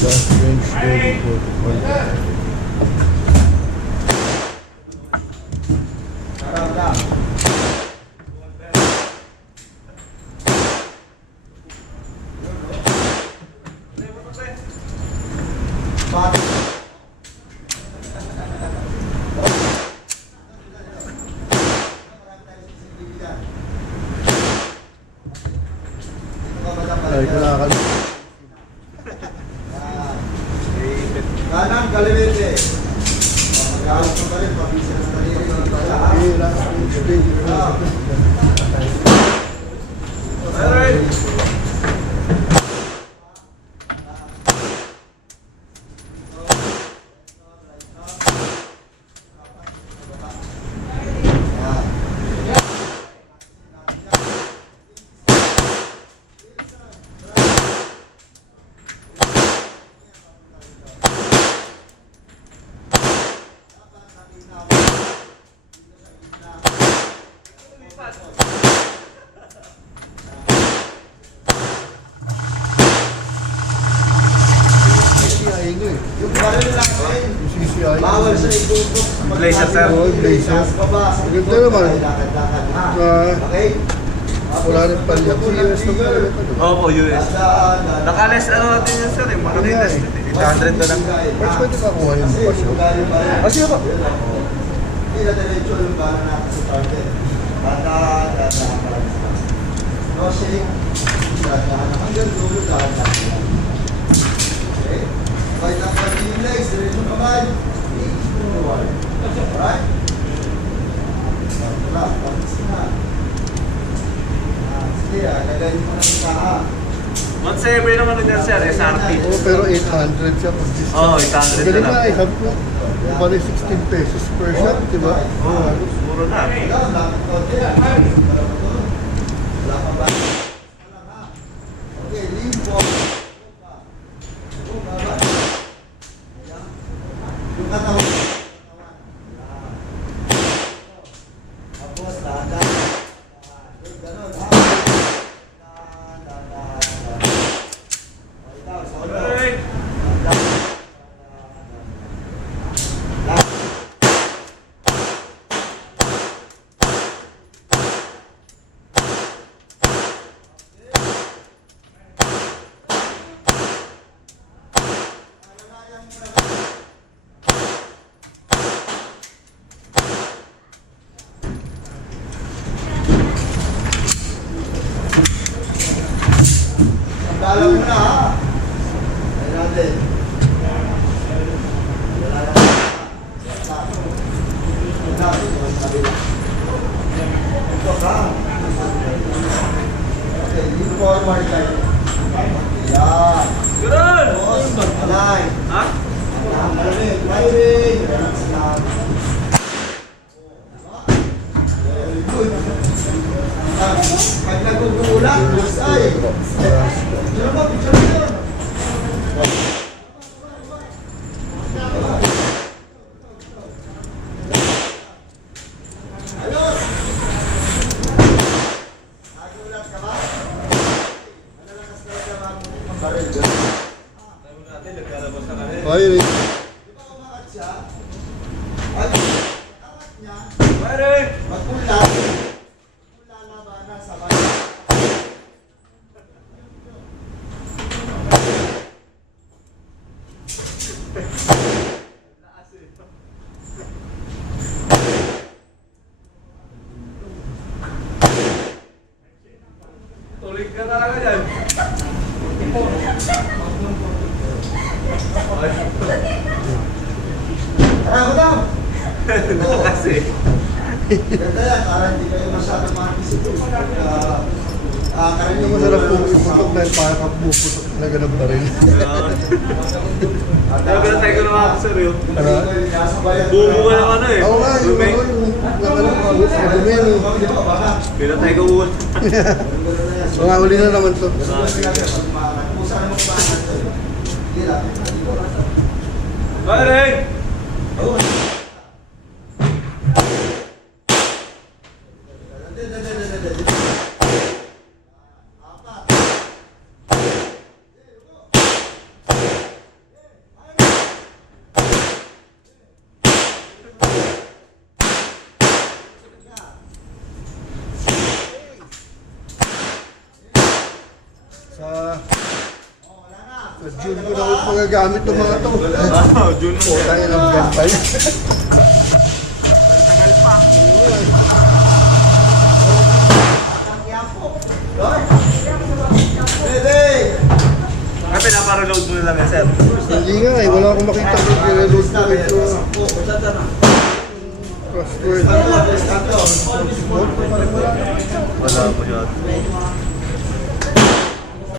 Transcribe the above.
Gas range 3041. Ay, kailangan. Kanang Galilete. Mag-aalas pa rin, pabisa na taliri ng pala. Yung baril lang ngayon, bawal sa itutok. Blazer, sir. Blazer. Ganda naman. Okay? Wala rin palya. US na pala. Opo, US. Nakales ano natin yun, sir. Yung mga latest. 800 na lang. Mas pwede ka kuha yung bukas. Sige po. Hindi na diretso yung bala natin sa target. Bata. No shake. Hanggang dulo dahan. Okay? Right up the legs, diretso kamay. Alright? Sige, gagayin mo na sa kaha. Once ever naman din, sir. SRT. Oo, pero 800 siya pag discount. Oo, 800 Galing na nga, lang. sabi ko, bali 16 pesos per shot, di ba? Oo, muro na. Ikaw, lapit ko. Wala pa ba? Okay, lean po. Yung katawan. Tapos, dahan-dahan. Ganun, ha? Dahan-dahan. O, ikaw, sa ulo. Dalaw mo na, ha? Ayun natin. Wala na. Ito ka. Okay, lean forward tayo. Yan. Ganun! Tapos, alay. Ha? Malamig, firing. Relax lang. Very good. Pag nagugulat, ay. Picture mo, picture mo yun. Ayos! Nagulat ka ba? Malalakas talaga ang baril. Ay, Di ba umangat siya? Ay, angat niya, Pwede! magpulat. Lalabanan sa bayan. Tulig ka talaga dyan. Tara ko daw! Kasi. Ganda yan, para hindi kayo masyadong makikisipin. hindi masarap puputok dahil parang kang puputok talaga ng baril. Kaya pinatay ko naman ako, sir, yun. Ano? Bumuka ng ano eh. Oo nga, yung Lumeng. ano, yung madumi, no? Pinatay ko muna. Mga huli na naman to. Pwede! Sa June ko na ako magagamit ng mga to. June O, tayo ng gantay. Tagal pa. Ready! Ay, pinapareload mo na lang yan, sir. Hindi nga eh, wala akong makita kung i-reload ko ito. Crossword. Ano, start to. Wala po yun.